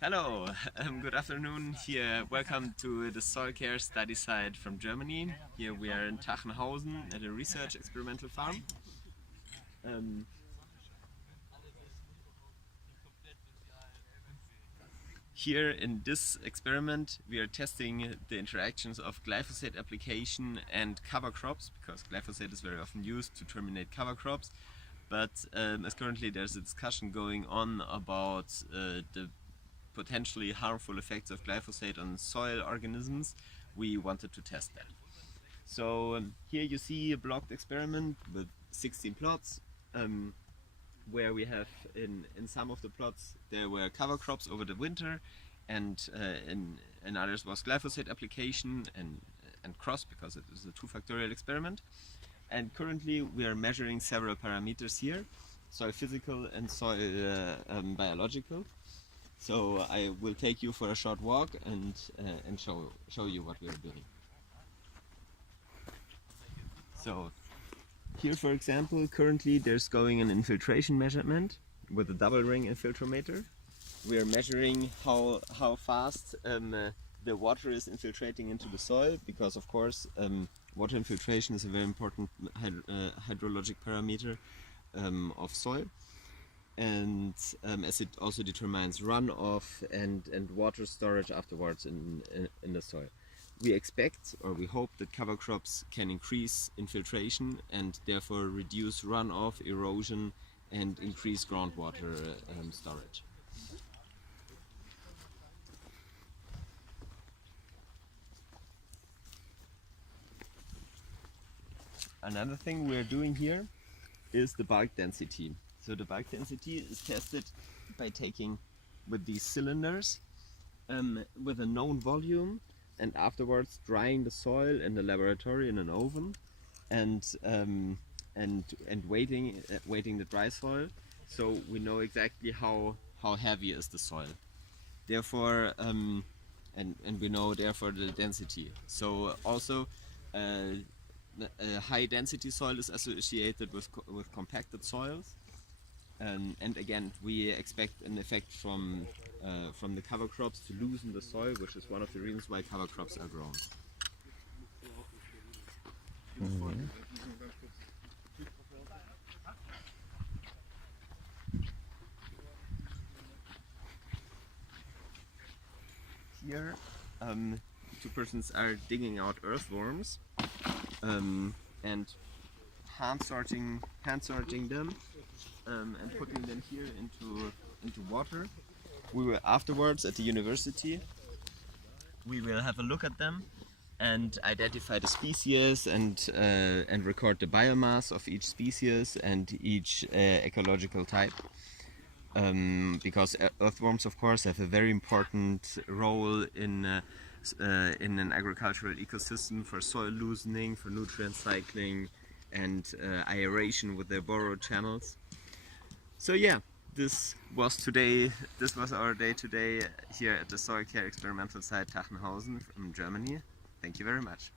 Hello, good afternoon here. Welcome to the SoilCare study site from Germany. Here we are in Tachenhausen at a research experimental farm. Here in this experiment we are testing the interactions of glyphosate application and cover crops, because glyphosate is very often used to terminate cover crops. But as currently there's a discussion going on about the potentially harmful effects of glyphosate on soil organisms, we wanted to test that. So here you see a blocked experiment with 16 plots, where we have in some of the plots there were cover crops over the winter, and in others was glyphosate application and cross, because it is a two-factorial experiment. And currently we are measuring several parameters here, soil physical and soil biological. So I will take you for a short walk and show you what we are doing. So here, for example, currently there's going an infiltration measurement with a double ring infiltrometer. We are measuring how fast the water is infiltrating into the soil, because of course water infiltration is a very important hydrologic parameter of soil. And as it also determines runoff and water storage afterwards in the soil. We expect, or we hope, that cover crops can increase infiltration and therefore reduce runoff, erosion, and increase groundwater storage. Another thing we're doing here is the bulk density. So the bulk density is tested by taking with these cylinders with a known volume, and afterwards drying the soil in the laboratory in an oven, and weighting the dry soil, so we know exactly how heavy is the soil. Therefore, and we know therefore the density. So also high density soil is associated with compacted soils. And again, we expect an effect from the cover crops to loosen the soil, which is one of the reasons why cover crops are grown. Here, two persons are digging out earthworms and hand sorting them. And putting them here into water. We will afterwards at the university, we will have a look at them and identify the species and record the biomass of each species and each ecological type. Because earthworms, of course, have a very important role in an agricultural ecosystem for soil loosening, for nutrient cycling, and aeration with their burrow channels. So yeah, this was our day today here at the SoilCare experimental site Tachenhausen from Germany. Thank you very much.